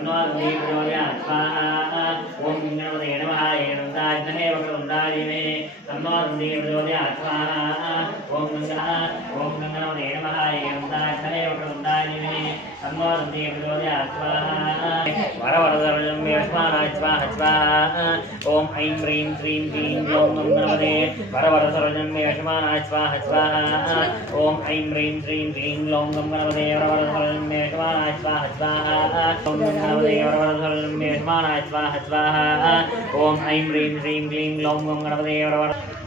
तन्नो अग्निः प्रचोदयात् स्वाहा ॐ गणपतये नमः एनन्दाग्नहे वक्रतुण्डाय तन्नो अग्निः प्रचोदयात् स्वाहा ॐ गणपतये नमः एनन्दाग्नहे वक्रतुण्डाय तन्नो अग्निः प्रचोदयात् स्वाहा वरवरदर्जं वेष्मानाय स्वाहा स्वाहा ॐ ऐं ह्रीं श्रीं क्लीं ग्लौं गणपते वरवरदर्जं वेष्मानाय स्वाहा स्वाहा ॐ ऐं ह्रीं श्रीं क्लीं ग्लौं गणपते वरवरदर्जं वेष्मानाय स्वाहा स्वाहा ॐ गणपते वरवरदर्जं वेष्मानाय स्वाहा स्वाहा ॐ ऐं ह्रीं श्रीं क्लीं ग्लौं गणपते वरवर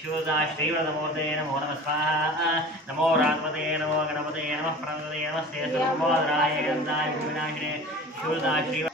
शिवदा श्रीव्रतमूर्ते नमो नमः स्वाहा नमो रात्मते नमो गणपते नमः प्रणपते नमस्ते सर्वोदराय गन्धाय विनाशिने शिवदा श्री